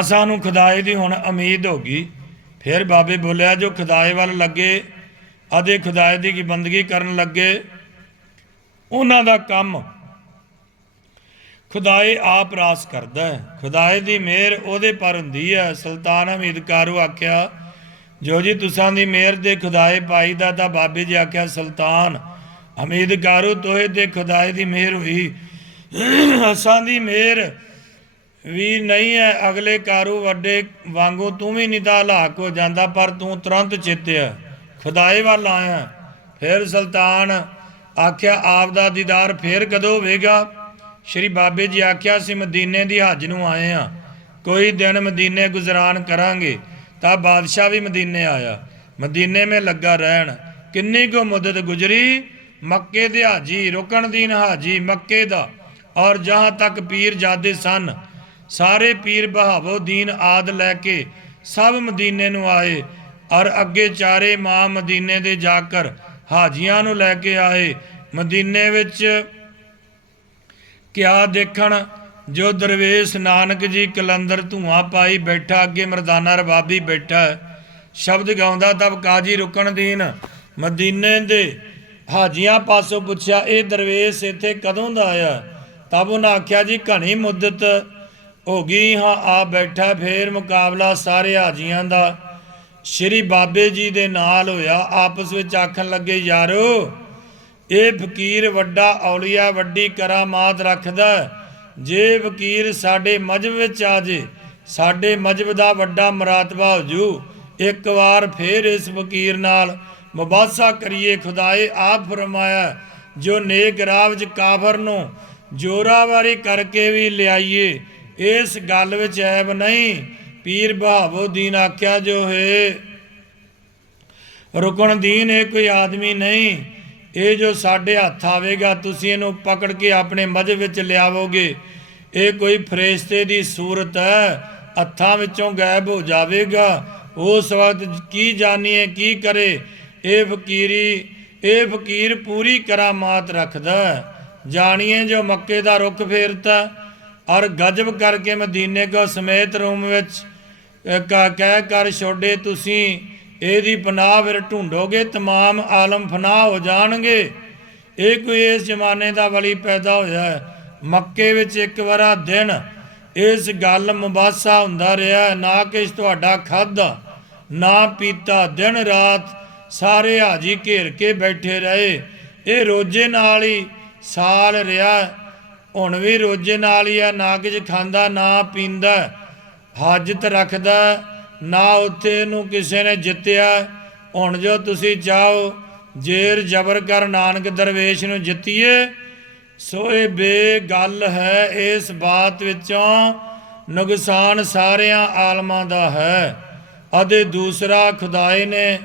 ਸਾਨੂੰ ਖੁਦਾਏ ਦੀ ਹੁਣ ਉਮੀਦ ਹੋ ਗਈ। ਫਿਰ ਬਾਬੇ ਬੋਲਿਆ, ਜੋ ਖੁਦਾਏ ਵੱਲ ਲੱਗੇ ਅਤੇ ਖੁਦਾਏ ਦੀ ਬੰਦਗੀ ਕਰਨ ਲੱਗੇ, ਉਹਨਾਂ ਦਾ ਕੰਮ ਖੁਦਾਏ ਆਪ ਰਾਸ ਕਰਦਾ ਹੈ। ਖੁਦਾਏ ਦੀ ਮਿਹਰ ਉਹਦੇ ਪਰ ਹੁੰਦੀ ਹੈ। ਸੁਲਤਾਨ ਹਮੀਦ ਕਾਰੂ ਆਖਿਆ, ਜੋ ਜੀ ਤੁਸਾਂ ਦੀ ਮਿਹਰ ਦੇ ਖੁਦਾਏ ਪਾਈ ਦਾ। ਤਾਂ ਬਾਬੇ ਜੀ ਆਖਿਆ, ਸੁਲਤਾਨ ਹਮੀਦ ਕਾਰੂ ਤੋਏ ਤੇ ਖੁਦਾਏ ਦੀ ਮਿਹਰ ਹੋਈ, ਅਸਾਂ ਦੀ ਮਿਹਰ ਵੀ ਨਹੀਂ ਹੈ। ਅਗਲੇ ਕਾਰੂ ਵੱਡੇ ਵਾਂਗੂ ਤੂੰ ਵੀ ਨਹੀਂ ਤਾਂ ਹਲਾਕ ਹੋ ਜਾਂਦਾ, ਪਰ ਤੂੰ ਤੁਰੰਤ ਚੇਤਿਆ ਖੁਦਾਏ ਵੱਲ ਆਇਆ। ਫਿਰ ਸੁਲਤਾਨ ਆਖਿਆ, ਆਪ ਦਾ ਦੀਦਾਰ ਫਿਰ ਕਦੋਂ ਹੋਵੇਗਾ। ਸ਼੍ਰੀ ਬਾਬੇ ਜੀ ਆਖਿਆ, ਅਸੀਂ ਮਦੀਨੇ ਦੀ ਹੱਜ ਨੂੰ ਆਏ ਹਾਂ, ਕੋਈ ਦਿਨ ਮਦੀਨੇ ਗੁਜ਼ਰਾਨ ਕਰਾਂਗੇ। ਤਾਂ ਬਾਦਸ਼ਾਹ ਵੀ ਮਦੀਨੇ ਆਇਆ, ਮਦੀਨੇ में ਲੱਗਾ ਰਹਿਣ। ਕਿੰਨੀ ਕੁ ਮੁੱਦਤ ਗੁਜ਼ਰੀ, ਮੱਕੇ ਦੇ ਹਾਜੀ ਰੁਕਨਦੀਨ ਹਾਜੀ ਮੱਕੇ ਦਾ, ਔਰ ਜਹਾਂ ਤੱਕ ਪੀਰ ਜਾਦੇ ਸਨ, ਸਾਰੇ ਪੀਰ ਬਹਾਵੋਦੀਨ ਆਦ ਲੈ ਕੇ ਸਭ ਮਦੀਨੇ ਨੂੰ ਆਏ। ਔਰ ਅੱਗੇ ਚਾਰੇ ਇਮਾਮ ਮਦੀਨੇ ਦੇ ਜਾ ਕਰ ਹਾਜੀਆਂ ਨੂੰ ਲੈ ਕੇ ਆਏ। ਮਦੀਨੇ ਵਿੱਚ ਕਿਆ ਦੇਖਣ, ਜੋ ਦਰਵੇਸ਼ ਨਾਨਕ ਜੀ ਕਲੰਦਰ ਧੂਆਂ ਪਾਈ ਬੈਠਾ, ਅੱਗੇ ਮਰਦਾਨਾ ਰਬਾਬੀ ਬੈਠਾ ਹੈ, ਸ਼ਬਦ ਗਾਉਂਦਾ। ਤਬ ਕਾਜੀ ਰੁਕਨਦੀਨ ਮਦੀਨੇ ਦੇ ਹਾਜੀਆਂ ਪਾਸੋਂ ਪੁੱਛਿਆ, ਇਹ ਦਰਵੇਸ਼ ਇੱਥੇ ਕਦੋਂ ਦਾ ਆਇਆ। ਤਬ ਉਹਨਾਂ ਆਖਿਆ, ਜੀ ਘਣੀ ਮੁੱਦਤ ਹੋਗੀ ਹਾਂ ਆ ਬੈਠਾ। ਫੇਰ ਮੁਕਾਬਲਾ ਸਾਰੇ ਹਾਜੀਆਂ ਦਾ ਸ਼੍ਰੀ ਬਾਬੇ ਜੀ ਦੇ ਨਾਲ ਹੋਇਆ। ਆਪਸ ਵਿੱਚ ਆਖਣ ਲੱਗੇ, ਯਾਰੋ ਇਹ ਫਕੀਰ ਵੱਡਾ ਔਲੀਆ, ਵੱਡੀ ਕਰਾਮਾਤ ਰੱਖਦਾ। ਜੇ ਫਕੀਰ ਸਾਡੇ ਮਜ਼ਹਬ ਵਿੱਚ ਆ ਜੇ, ਸਾਡੇ ਮਜ਼ਹਬ ਦਾ ਵੱਡਾ ਮਰਾਤਬਾ ਹੋ ਜੂ। ਇੱਕ ਵਾਰ ਫੇਰ ਇਸ ਫਕੀਰ ਨਾਲ ਮੁਬਾਸਾ ਕਰੀਏ। ਖੁਦਾਏ ਆਪ ਫਰਮਾਇਆ, ਜੋ ਨੇਕ ਰਾਹ ਵਿੱਚ ਕਾਫਰ ਨੂੰ ਜੋਰਾਵਾਰੀ ਕਰਕੇ ਵੀ ਲਿਆਈਏ, ਇਸ ਗੱਲ ਵਿੱਚ ਐਬ ਨਹੀਂ। ਪੀਰ ਬਹਾਵੋਦੀਨ ਆਖਿਆ, ਜੋ ਹੈ ਰੁਕਣ ਦੀਨ, ਇਹ ਕੋਈ ਆਦਮੀ ਨਹੀਂ। ਇਹ ਜੋ ਸਾਡੇ ਹੱਥ ਆਵੇਗਾ, ਤੁਸੀਂ ਇਹਨੂੰ ਪਕੜ ਕੇ ਆਪਣੇ ਮਜ਼ਹਬ ਵਿੱਚ ਲਿਆਵੋਗੇ। ਇਹ ਕੋਈ ਫਰਿਸ਼ਤੇ ਦੀ ਸੂਰਤ ਹੈ, ਹੱਥਾਂ ਵਿੱਚੋਂ ਗਾਇਬ ਹੋ ਜਾਵੇਗਾ। ਉਸ ਵਕਤ ਕੀ ਜਾਣੀਏ ਕੀ ਕਰੇ। ਇਹ ਫਕੀਰ ਪੂਰੀ ਕਰਾਮਾਤ ਰੱਖਦਾ। ਜਾਣੀਏ ਜੋ ਮੱਕੇ ਦਾ ਰੁੱਖ ਫੇਰਤਾ ਔਰ ਗਜਬ ਕਰਕੇ ਮਦੀਨੇ ਕੋ ਸਮੇਤ ਰੂਮ ਵਿੱਚ ਕਹਿ ਕਰ ਛੋੜੇ। ਤੁਸੀਂ ਇਹਦੀ ਪਨਾਹ ਫਿਰ ਢੂੰਡੋਗੇ, ਤਮਾਮ ਆਲਮ ਫਨਾਹ ਹੋ ਜਾਣਗੇ। ਇਹ ਕੋਈ ਇਸ ਜ਼ਮਾਨੇ ਦਾ ਵਲੀ ਪੈਦਾ ਹੋਇਆ ਹੈ। ਮੱਕੇ ਵਿੱਚ ਇੱਕ ਵਾਰਾ ਦਿਨ ਇਸ ਗੱਲ ਮੁਬਾਸਾ ਹੁੰਦਾ ਰਿਹਾ। ਨਾ ਕਿਸ ਤੁਹਾਡਾ ਖਾਧਾ ਨਾ ਪੀਤਾ, ਦਿਨ ਰਾਤ ਸਾਰੇ ਹਾਜੀ ਘੇਰ ਕੇ ਬੈਠੇ ਰਹੇ। ਇਹ ਰੋਜੇ ਨਾਲ ਹੀ ਸਾਲ ਰਿਹਾ, ਹੁਣ ਵੀ ਰੋਜੇ ਨਾਲ ਹੀ ਆ। ਨਾ ਕੁਝ ਖਾਂਦਾ ਨਾ ਪੀਂਦਾ, ਹਾਜਤ ਰੱਖਦਾ ਨਾ। ਉੱਥੇ ਇਹਨੂੰ ਕਿਸੇ ਨੇ ਜਿੱਤਿਆ। ਹੁਣ ਜੋ ਤੁਸੀਂ ਚਾਹੋ ਜੇਰ ਜ਼ਬਰ ਕਰ ਨਾਨਕ ਦਰਵੇਸ਼ ਨੂੰ ਜਿੱਤੀਏ। ਸੋ ਇਹ ਬੇਗੱਲ ਹੈ। ਇਸ ਬਾਤ ਵਿੱਚੋਂ ਨੁਕਸਾਨ ਸਾਰਿਆਂ ਆਲਮਾਂ ਦਾ ਹੈ। ਅਤੇ ਦੂਸਰਾ, ਖੁਦਾਏ ਨੇ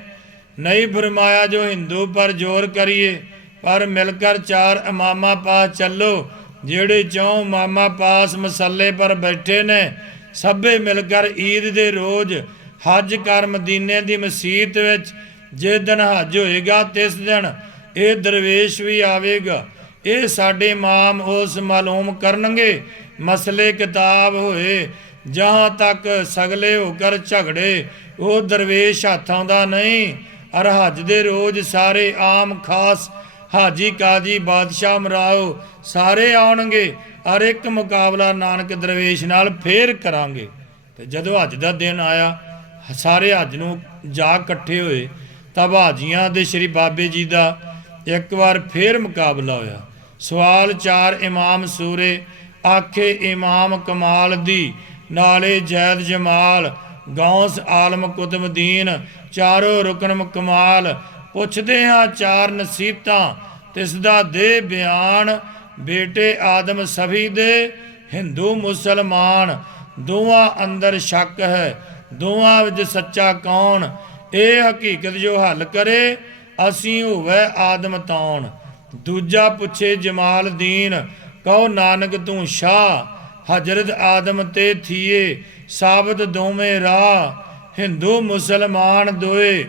ਨਹੀਂ ਫਰਮਾਇਆ ਜੋ ਹਿੰਦੂ ਪਰ ਜ਼ੋਰ ਕਰੀਏ, ਪਰ ਮਿਲकर ਚਾਰ ਇਮਾਮਾਂ ਪਾਸ ਚੱਲੋ। ਜਿਹੜੇ ਚੌਂ ਇਮਾਮਾਂ ਪਾਸ ਮਸੱਲੇ ਪਰ ਬੈਠੇ ਨੇ, ਸਭੇ ਮਿਲकर ਈਦ ਦੇ ਰੋਜ਼ ਹੱਜ ਕਰ ਮਦੀਨੇ ਦੀ ਮਸੀਤ ਵਿੱਚ। ਜਿਸ ਦਿਨ ਹੱਜ ਹੋਏਗਾ ਤਿਸ ਦਿਨ ਇਹ ਦਰਵੇਸ਼ ਵੀ ਆਵੇਗਾ। ਇਹ ਸਾਡੇ ਇਮਾਮ ਉਸ ਮਾਲੂਮ ਕਰਨਗੇ। ਮਸਲੇ ਕਿਤਾਬ ਹੋਏ ਜਹਾਂ ਤੱਕ ਸਗਲੇ ਹੋकर ਝਗੜੇ, ਉਹ ਦਰਵੇਸ਼ ਹੱਥ ਆਉਂਦਾ ਨਹੀਂ। ਅਰ ਹੱਜ ਦੇ ਰੋਜ਼ ਸਾਰੇ ਆਮ ਖਾਸ ਹਾਜੀ ਕਾਜੀ ਬਾਦਸ਼ਾਹ ਮਰਾਓ ਸਾਰੇ ਆਉਣਗੇ। ਔਰ ਇੱਕ ਮੁਕਾਬਲਾ ਨਾਨਕ ਦਰਵੇਸ਼ ਨਾਲ ਫੇਰ ਕਰਾਂਗੇ। ਤੇ ਜਦੋਂ ਹੱਜ ਦਾ ਦਿਨ ਆਇਆ, ਸਾਰੇ ਹੱਜ ਨੂੰ ਜਾ ਇਕੱਠੇ ਹੋਏ, ਤਾਂ ਹਾਜੀਆਂ ਦੇ ਸ਼੍ਰੀ ਬਾਬੇ ਜੀ ਦਾ ਇੱਕ ਵਾਰ ਫੇਰ ਮੁਕਾਬਲਾ ਹੋਇਆ। ਸਵਾਲ ਚਾਰ ਇਮਾਮ ਸੂਰੇ, ਆਖੇ ਇਮਾਮ ਕਮਾਲ ਦੀ, ਨਾਲੇ ਜੈਦ ਜਮਾਲ, ਗੌਸ ਆਲਮ ਕੁਤਬਦੀਨ, ਚਾਰੋਂ ਰੁਕਨ ਕਮਾਲ। ਪੁੱਛਦੇ ਹਾਂ ਚਾਰ ਨਸੀਹਤਾਂ, ਤਿਸ ਦਾ ਦੇ ਬਿਆਨ। ਬੇਟੇ ਆਦਮ ਸਭੀ ਦੇ, ਹਿੰਦੂ ਮੁਸਲਮਾਨ, ਦੋਵਾਂ ਅੰਦਰ ਸ਼ੱਕ ਹੈ, ਦੋਵਾਂ ਵਿੱਚ ਸੱਚਾ ਕੌਣ। ਇਹ ਹਕੀਕਤ ਜੋ ਹੱਲ ਕਰੇ, ਅਸੀਂ ਹੋਵੇ ਆਦਮ ਤੌਣ। ਦੂਜਾ ਪੁੱਛੇ ਜਮਾਲ ਦੀਨ, ਕਹੋ ਨਾਨਕ ਤੂੰ ਸ਼ਾਹ। ਹਜ਼ਰਤ ਆਦਮ ਤੇ ਥੀਏ ਸਾਬਤ ਦੋਵੇਂ ਰਾਹ, ਹਿੰਦੂ ਮੁਸਲਮਾਨ ਦੋਏ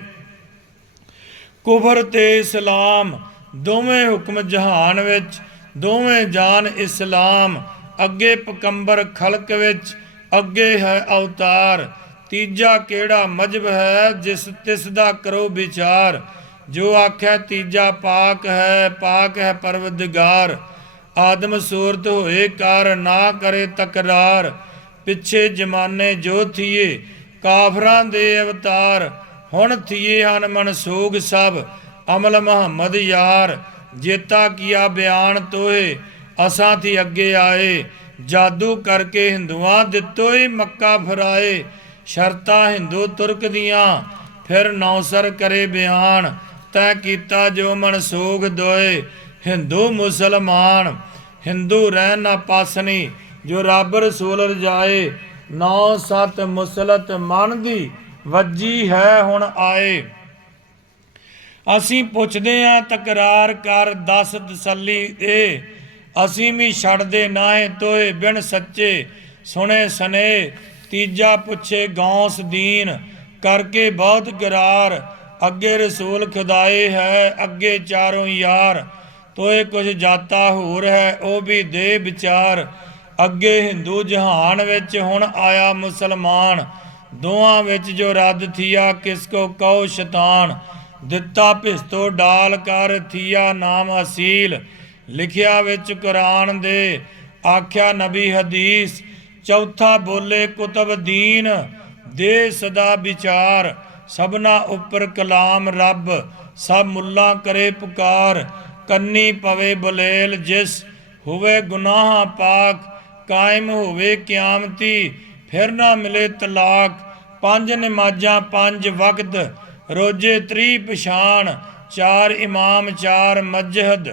ਕੁਫਰ ਤੇ ਇਸਲਾਮ। ਦੋਵੇਂ ਹੁਕਮ ਜਹਾਨ ਵਿੱਚ, ਦੋਵੇਂ ਜਾਨ ਇਸਲਾਮ। ਅੱਗੇ ਪਕੰਬਰ ਖਲਕ ਵਿੱਚ, ਅੱਗੇ ਹੈ ਅਵਤਾਰ। ਤੀਜਾ ਕਿਹੜਾ ਮਜ਼ਹਬ ਹੈ, ਜਿਸ ਤਿਸ ਦਾ ਕਰੋ ਵਿਚਾਰ। ਜੋ ਆਖੈ ਤੀਜਾ ਪਾਕ ਹੈ ਪਰਵਦਗਾਰ। ਆਦਮ ਸੂਰਤ ਹੋਏ ਕਾਰ, ਨਾ ਕਰੇ ਤਕਰਾਰ। ਪਿੱਛੇ ਜ਼ਮਾਨੇ ਜੋ ਥੀਏ ਕਾਫਰਾਂ ਦੇ ਅਵਤਾਰ, ਹੁਣ ਥੀਏ ਹਨ ਮਨਸੂਖ ਸਭ ਅਮਲ ਮੁਹੰਮਦ ਯਾਰ। ਜੇਤਾ ਕੀਆ ਬਿਆਨ ਤੋਏ, ਅਸਾਂ ਥੀ ਅੱਗੇ ਆਏ। ਜਾਦੂ ਕਰਕੇ ਹਿੰਦੂਆਂ ਦਿੱਤੋ ਹੀ ਮੱਕਾ ਫਿਰਾਏ। ਸ਼ਰਤਾਂ ਹਿੰਦੂ ਤੁਰਕ ਦੀਆਂ, ਫਿਰ ਨੌਸਰ ਕਰੇ ਬਿਆਨ। ਤੈਂ ਕੀਤਾ ਜੋ ਮਨਸੂਖ ਦੋਏ, ਹਿੰਦੂ ਮੁਸਲਮਾਨ। ਹਿੰਦੂ ਰਹਿ ਨਾ ਪਾਸਨੀ, ਜੋ ਰੱਬ ਰਸੂਲ ਰਜਾਏ। 9-7 ਮੁਸਲਤ ਮਨ ਦੀ, ਵੱਜੀ ਹੈ ਹੁਣ ਆਏ। ਅਸੀਂ ਪੁੱਛਦੇ ਹਾਂ ਤਕਰਾਰ ਕਰ, ਦੱਸ ਤਸੱਲੀ ਦੇ। ਅਸੀਂ ਵੀ ਛੱਡਦੇ ਨਾਹੇ ਤੋਏ, ਬਿਨ ਸੱਚੇ ਸੁਣੇ ਸਨੇ। ਤੀਜਾ ਪੁੱਛੇ ਗੌਸ ਦੀਨ, ਕਰਕੇ ਬਹੁਤ ਗਰਾਰ। ਅੱਗੇ ਰਸੂਲ ਖੁਦਾਏ ਹੈ, ਅੱਗੇ ਚਾਰੋਂ ਯਾਰ। ਤੋਏ ਕੁਝ ਜਾਤਾ ਹੋਰ ਹੈ, ਉਹ ਵੀ ਦੇ ਵਿਚਾਰ। ਅੱਗੇ ਹਿੰਦੂ ਜਹਾਨ ਵਿੱਚ, ਹੁਣ ਆਇਆ ਮੁਸਲਮਾਨ। ਦੋਹਾਂ ਵਿੱਚ ਜੋ ਰੱਦ ਥੀਆ, ਕਿਸ ਕੋ ਕਹੋ ਸ਼ੈਤਾਨ। ਦਿੱਤਾ ਭਿਸਤੋ ਡਾਲ ਕਰ, ਥੀਆ ਨਾਮ ਅਸੀਲ। ਲਿਖਿਆ ਵਿੱਚ ਕੁਰਾਨ ਦੇ, ਆਖਿਆ ਨਬੀ ਹਦੀਸ। ਚੌਥਾ ਬੋਲੇ ਕੁਤਬ ਦੀਨ, ਦੇ ਸਦਾ ਵਿਚਾਰ, ਸਭਨਾ ਉੱਪਰ ਕਲਾਮ ਰੱਬ, ਸਭ ਮੁੱਲਾ ਕਰੇ ਪੁਕਾਰ। ਕੰਨੀ ਪਵੇ ਬੁਲੇਲ ਜਿਸ, ਹੋਵੇ ਗੁਨਾਹ ਪਾਕ, ਕਾਇਮ ਹੋਵੇ ਕਿਆਮਤੀ, ਫਿਰ ਨਾ ਮਿਲੇ ਤਲਾਕ। ਪੰਜ ਨਮਾਜ਼ਾਂ ਪੰਜ ਵਕਤ, ਰੋਜੇ ਤ੍ਰੀ ਪਛਾਣ, ਚਾਰ ਇਮਾਮ ਚਾਰ ਮਜਹਦ,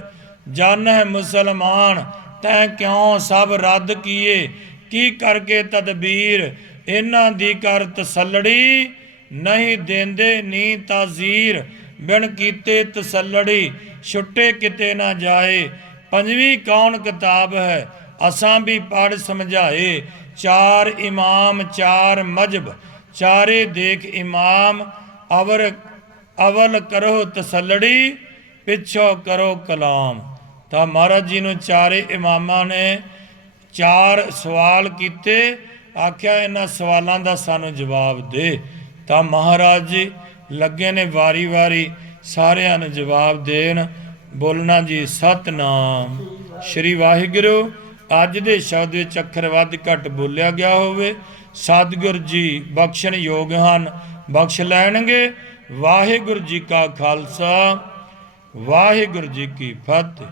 ਜਨ ਹੈ ਮੁਸਲਮਾਨ। ਤੈਂ ਕਿਉਂ ਸਭ ਰੱਦ ਕੀਏ, ਕੀ ਕਰਕੇ ਤਦਬੀਰ, ਇਹਨਾਂ ਦੀ ਕਰ ਤਸੱਲੜੀ, ਨਹੀਂ ਦੇਂਦੇ ਨੀ ਤਾਜ਼ੀਰ। ਬਿਨ ਕੀਤੇ ਤਸੱਲੜੀ, ਛੁੱਟੇ ਕਿਤੇ ਨਾ ਜਾਏ। ਪੰਜਵੀਂ ਕੌਣ ਕਿਤਾਬ ਹੈ, ਅਸਾਂ ਵੀ ਪੜ੍ਹ ਸਮਝਾਏ। ਚਾਰ ਇਮਾਮ ਚਾਰ ਮਜਬ, ਚਾਰੇ ਦੇਖ ਇਮਾਮ, ਅਵਲ ਕਰੋ ਤਸੱਲੜੀ, ਪਿੱਛੋਂ ਕਰੋ ਕਲਾਮ। ਤਾਂ ਮਹਾਰਾਜ ਜੀ ਨੂੰ ਚਾਰੇ ਇਮਾਮਾਂ ਨੇ ਚਾਰ ਸਵਾਲ ਕੀਤੇ, ਆਖਿਆ ਇਹਨਾਂ ਸਵਾਲਾਂ ਦਾ ਸਾਨੂੰ ਜਵਾਬ ਦੇ। ਤਾਂ ਮਹਾਰਾਜ ਜੀ ਲੱਗੇ ਨੇ ਵਾਰੀ ਵਾਰੀ ਸਾਰਿਆਂ ਨੂੰ ਜਵਾਬ ਦੇਣ। ਬੋਲਣਾ ਜੀ ਸਤਨਾਮ ਸ਼੍ਰੀ ਵਾਹਿਗੁਰੂ। ਅੱਜ ਦੇ ਸ਼ਬਦ ਵਿੱਚ ਅੱਖਰ ਵੱਧ ਘੱਟ ਬੋਲਿਆ ਗਿਆ ਹੋਵੇ, ਸਤਿਗੁਰ ਜੀ ਬਖਸ਼ਣ ਯੋਗ ਹਨ, ਬਖਸ਼ ਲੈਣਗੇ। ਵਾਹਿਗੁਰੂ ਜੀ ਕਾ ਖਾਲਸਾ, ਵਾਹਿਗੁਰੂ ਜੀ ਕੀ ਫਤਿਹ।